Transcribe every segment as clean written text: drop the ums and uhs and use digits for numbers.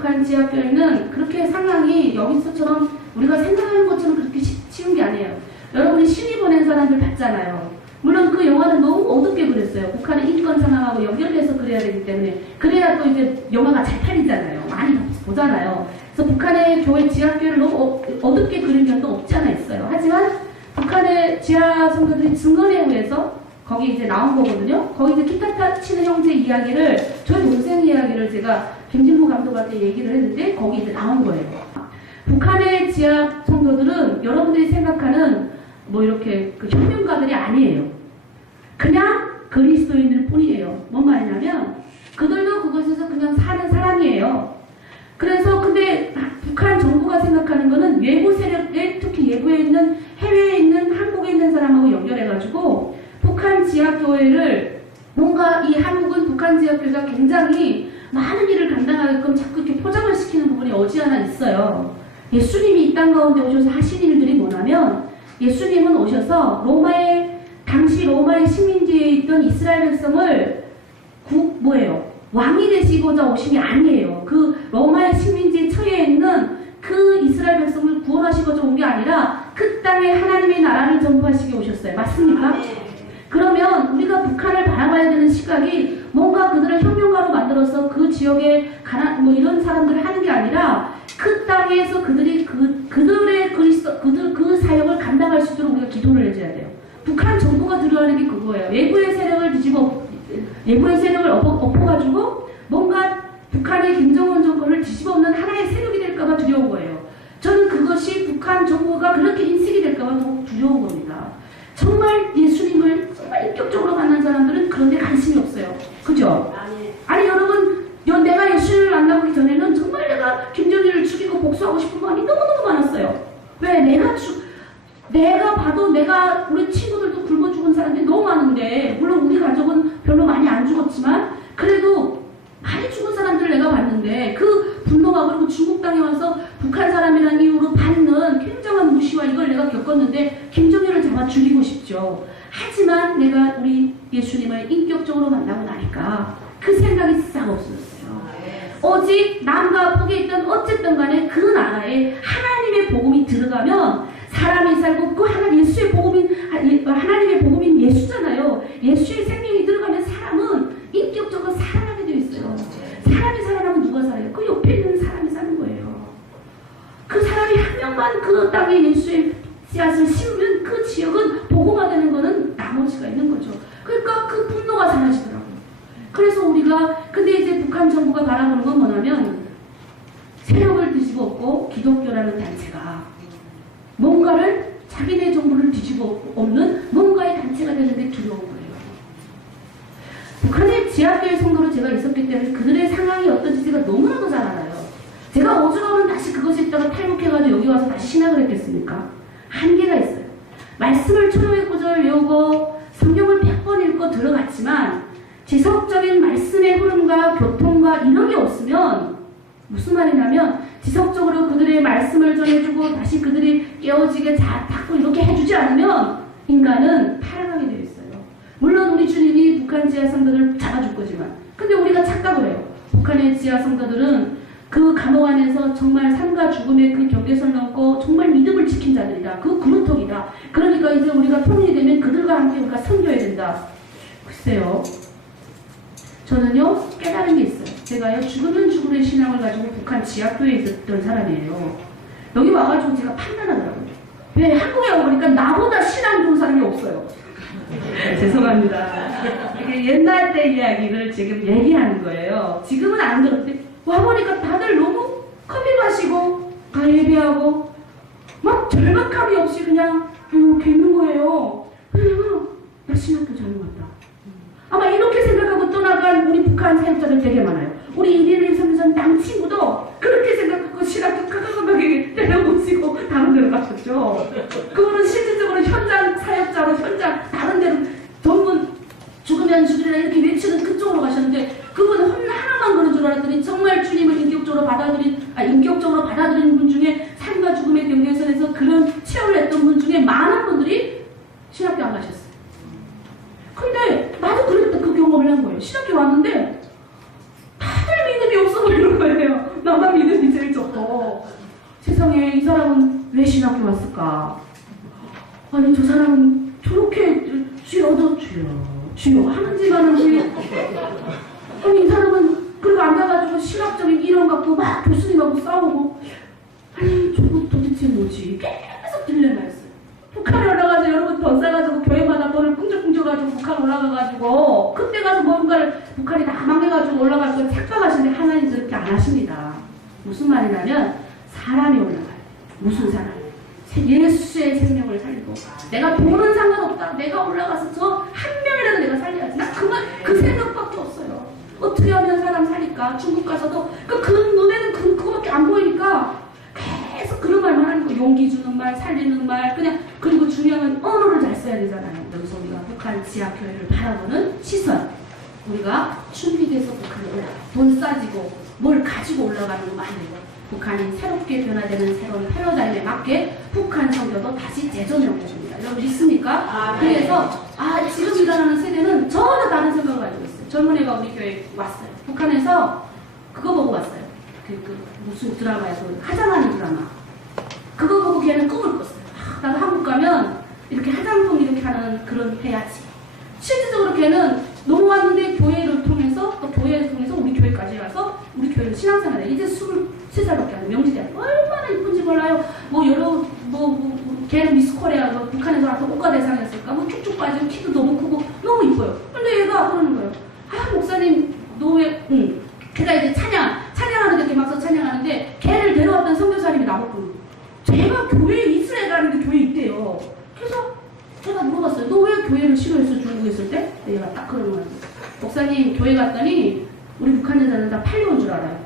북한 지하교회는 그렇게 상황이 여기서처럼 우리가 생각하는 것처럼 그렇게 쉬운 게 아니에요. 여러분이 신이 보낸 사람들 봤잖아요. 물론 그 영화는 너무 어둡게 그렸어요. 북한의 인권 상황하고 연결돼서 그려야 되기 때문에 그래야 또 이제 영화가 잘 팔리잖아요. 많이 보잖아요. 그래서 북한의 교회 지하교회를 너무 어둡게 그린 면도 없지 않아 있어요. 하지만 북한의 지하 성도들이 증언에 의해서 거기 이제 나온 거거든요. 거기 이제 기타 치는 형제 이야기를, 저희 동생 이야기를 제가 김진부 감독한테 얘기를 했는데 거기 이제 나온 거예요. 북한의 지하 성도들은 여러분들이 생각하는 뭐 이렇게 그 혁명가들이 아니에요. 그냥 그리스도인들 뿐이에요. 뭔 말이냐면 그들도 그곳에서 그냥 사는 사람이에요. 그래서 근데 북한 정부가 생각하는 거는 외부 세력에, 특히 외부에 있는, 해외에 있는, 한국에 있는 사람하고 연결해가지고 북한 지하교회를 뭔가 이 한국은 북한 지하교회가 굉장히 많은 일을 감당하게끔 자꾸 이렇게 포장을 시키는 부분이 어지않아 있어요. 예수님이 이 땅 가운데 오셔서 하신 일들이 뭐냐면 예수님은 오셔서 당시 로마의 식민지에 있던 이스라엘 백성을 왕이 되시고자 오신 게 아니에요. 그 로마의 식민지에 처해 있는 그 이스라엘 백성을 구원하시고자 온 게 아니라 그 땅에 하나님의 나라를 전부하시게 오셨어요. 맞습니까? 그러면 우리가 북한을 바라봐야 되는 시각이 뭔가 그들을 혁명가로 만들어서 그 지역에 뭐 이런 사람들을 하는 게 아니라 그 땅에서 그들이 그들의 그 사역을 감당할 수 있도록 우리가 기도를 해줘야 돼요. 북한 정부가 들어가는 게 그거예요. 외부의 세력을 엎어가지고 뭔가 북한의 김정은 정권을 뒤집어엎는 하나의 세력이 될까봐 두려운 거예요. 저는 그것이 북한 정부가 그렇게 인식이 될까봐 너무 두려운 겁니다. 정말 예수님을 정말 인격적으로 만난 사람들은 그런 데 관심이 없어요. 그죠? 아니 여러분, 내가 예수님을 만나기 전에는 정말 내가 김정일을 죽이고 복수하고 싶은 마음이 너무너무 많았어요. 왜? 내가 봐도 우리 친구들도 굶어 죽은 사람들이 너무 많은데, 물론 우리 가족은 별로 많이 안 죽었지만 그래도 많이 죽은 사람들을 내가 봤는데 그 분노가, 그리고 중국 땅에 와서 북한 사람이라는 이유로 받는 굉장한 무시와 이걸 내가 겪었는데 김정일을 잡아 죽이고 싶죠. 하지만 내가 우리 예수님을 인격적으로 만나고 나니까 그 생각이 싹 없어졌어요. 오직 남과 북에 있던 어쨌든 간에 그 나라에 하나님의 복음이 들어가면 사람이 살고, 그 하나님의 복음인 예수잖아요. 예수의 생명이 들어가면 사람은 인격적으로 살아나게 되어 있어요. 사람이 살아나면 누가 살아요? 그 옆에 있는 사람이 사는 거예요. 그 사람이 한 명만 그 땅에 예수의 씨앗을 심으면 그 지역은 복음화되는 거는 나머지가 있는 거죠. 그러니까 그 분노가 사라지더라고요. 그래서 근데 이제 북한 정부가 바라보는 건 뭐냐면 세력을 뒤집어 엎고 기독교라는 단체가 뭔가를, 자기네 정부를 뒤집어 엎는 뭔가의 단체가 되는데 두려운 거예요. 북한의 지하교회 성도로 제가 있었기 때문에 그들의 상황이 어떤지 제가 너무나도 잘 알아요. 제가 오죽하면 다시 그것에 있다가 탈북해가지고 여기 와서 다시 신학을 했겠습니까? 한계가 있어요. 말씀을 초록의 구절 외우고 성경을 100번 읽고 들어갔지만 지속적인 말씀의 흐름과 교통과 이런 게 없으면, 무슨 말이냐면 지속적으로 그들의 말씀을 전해주고 다시 그들이 깨어지게 닫고 이렇게 해주지 않으면 인간은 타락하게 되어 있어요. 물론 우리 주님이 북한 지하 성도들을 잡아줄 거지만, 근데 우리가 착각을 해요. 북한의 지하 성도들은 그 감옥 안에서 정말 삶과 죽음의 그 경계선을 넘고 정말 믿음을 지킨 자들이다. 그 그루터기다. 그러니까 이제 우리가 통일이 되면 그들과 함께 우리가 섬겨야 된다. 글쎄요. 저는요, 깨달은 게 있어요. 제가요, 죽으면 죽으의 신앙을 가지고 북한 지하교회에 있었던 사람이에요. 여기 와가지고 제가 판단하더라고요. 왜? 한국에 와보니까 나보다 신앙 좋은 사람이 없어요. 죄송합니다. 이게 옛날 때 이야기를 지금 얘기하는 거예요. 지금은 안 들었는데 와보니까 다들 너무 커피 마시고 다 예배하고 막 절박함이 없이 그냥 이렇게 있는 거예요. 그래서 나 신학교 잘못 왔다. 아마 이렇게 생각하고 떠나간 우리 북한 사역자들 되게 많아요. 우리 111 선교사님 남 친구도 그렇게 생각하고 신학교 가깝게 때려보시고 다른 데로 가셨죠. 그분은 실질적으로 현장 사역자로 다른 데로 전부 죽으면 죽으리라 이렇게 외치는 그쪽으로 가셨는데, 그분은 하나만 그런 줄 알았더니 정말 주님을 인격적으로 받아들이는 분 중에 삶과 죽음의 경계선에서 그런 체험을 했던 분 중에 많은 분들이 신학교 안 가셨어요. 근데 나도 그랬다, 그 경험을 한 거예요. 신학교 왔는데 다들 믿음이 없어 보이는 거예요. 나만 하겠습니까? 아니 저 사람은 저렇게 쥐어도 쥐어 하는지만은 아니 이 사람은 그리고 앉아가지고 신학적인 이론 갖고 막 교수님하고 싸우고 아니 저거 도대체 뭐지? 계속 딜레마였어요. 북한에 올라가서 여러분 돈 싸가지고 교회마다 돈을 꿍적꿍적가지고 북한 올라가가지고 그때 가서 뭔가를 북한이 다 망해가지고 올라갈 걸 착각하시는데 하나님 그렇게 안 하십니다. 무슨 말이냐면 사람이 올라가요. 무슨 사람? 예수의 생명을 살리고 내가 돈은 상관없다. 내가 올라가서 저 한 명이라도 내가 살려야지. 나 그 생각밖에 없어요. 어떻게 하면 사람 살릴까? 중국 가서도 그 눈에는 그거밖에 안 보이니까 계속 그런 말만 하는 거. 용기 주는 말, 살리는 말, 그냥. 그리고 중요한 건 언어를 잘 써야 되잖아요. 여기서 우리가 북한 지하교회를 바라보는 시선. 우리가 준비돼서 북한에 올라가. 돈 싸지고 뭘 가지고 올라가는 거 만들고. 북한이 새롭게 변화되는 새로운 패러다임에 맞게 북한 선교도 다시 재조명해 줍니다. 여러분 믿습니까? 그래서 지금 일어나는 세대는 전혀 다른 생각을 가지고 있어요. 젊은 애가 우리 교회에 왔어요. 북한에서 그거 보고 왔어요. 무슨 드라마야, 화장하는 드라마. 그거 보고 걔는 꿈을 꿨어요. 나도 한국 가면 이렇게 화장품 이렇게 하는 그런 해야지. 실질적으로 걔는 넘어왔는데 교회를 통해서 또 교회를 통해서 우리 교회까지 와서 우리 교회를 신앙생활해. 이제 23살밖에 안 돼. 명지대 얼마나 이쁜지 몰라요. 걔는 미스 코리아 북한에서 와서 국가대상이었을까? 쭉쭉 빠지고 키도 너무 크고 너무 이뻐요. 근데 얘가 그러는 거예요. 목사님 너 왜 걔가 이제 찬양하는데 이렇게 막서 찬양하는데 걔를 데려왔던 선교사님이 나왔거든요. 제가 교회에 이스라엘 가는데 교회에 있대요. 그래서 제가 물어봤어요. 너 왜 교회를 싫어했어? 중국에 있을 때? 얘가 딱 그러는 거예요. 목사님 교회 갔더니 우리 북한 여자들 다 팔려온 줄 알아요.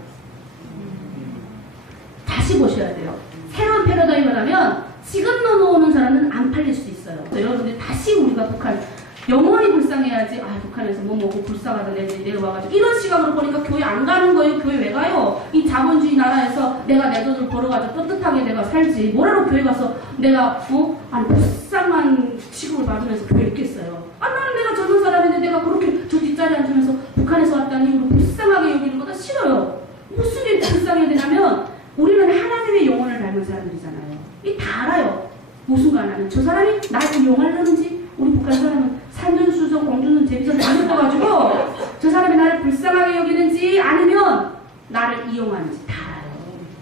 다시 보셔야 돼요. 새로운 패러다임을 하면 지금 넘어오는 사람은 안 팔릴 수 있어요. 여러분들 다시 우리가 북한 영원히 불쌍해야지. 북한에서 뭐 먹고 불쌍하다 내려와가지고 이런 시각으로 보니까 교회 안 가는 거예요. 교회 왜 가요? 이 자본주의 나라에서 내가 내 돈을 벌어가지고 떳떳하게 내가 살지. 뭐라고 교회 가서 내가 불쌍한 취급을 받으면서 교회 있겠어요. 나는 내가 젊은 사람인데 내가 그렇게 저 뒷자리에 앉으면서 북한에서 왔다는 이유로 불쌍하게 여기는 거다 싫어요. 무슨 일이 불쌍해야 되냐면 우리는 하나님의 영혼을 닮은 사람들이잖아요. 이 다 알아요. 무슨 거 하나는 저 사람이 나를 이용하려는지 우리 북한 사람은 산전수전 공주는 제비전 다 겪어가지고 저 사람이 나를 불쌍하게 여기는지 아니면 나를 이용하는지 다 알아요.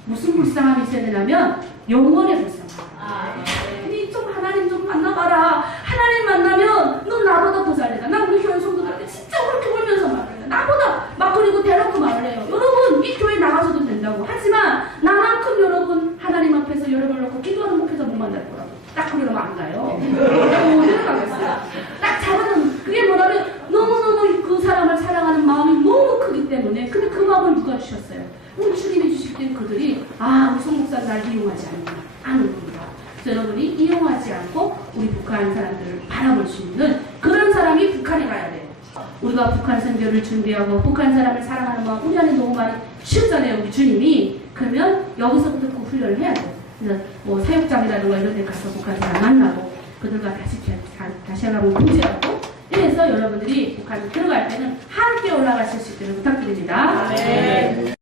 무슨 불쌍함이 있어야 되냐면 영혼의 불쌍함. 근데 좀 하나님 좀 만나봐라. 하나님 만나면 넌 나보다 더 잘해. 나 우리 교회 성도들한테 진짜 그렇게 울면서 말을 해요. 나보다 막 그리고 대놓고 말을 해요. 여러분 이 교회 나가셔도 된다고. 하지만 나만큼 여러분 하나님 앞에서 여러분을 놓고 기도하는 목회자 못 만날 거라고. 딱 그러면 안 가요. 어디를 가겠어요. 딱 잡아놓은 그게 뭐냐면 너무너무 그 사람을 사랑하는 마음이 너무 크기 때문에. 근데 그 마음을 누가 주셨어요? 우리 주님이 주실 때 그들이 우리 송 목사 날 이용하지 않는 겁니다. 그래서 여러분이 이용하지 않고 우리 북한 사람들을 바라볼 수 있는 그런 사람이 북한에 가야 돼요. 우리가 북한 선교를 준비하고 북한 사람을 사랑하는 마음 우리 안에 너무 많이 쉬었잖아요. 우리 주님이. 그러면 여기서부터 그 훈련을 해야 돼요. 그래서 사육장이라든가 이런 데 가서 북한 사람 만나고 그들과 다시 한번 공지하고 이래서 여러분들이 북한에 들어갈 때는 함께 올라가실 수 있도록 부탁드립니다. 네.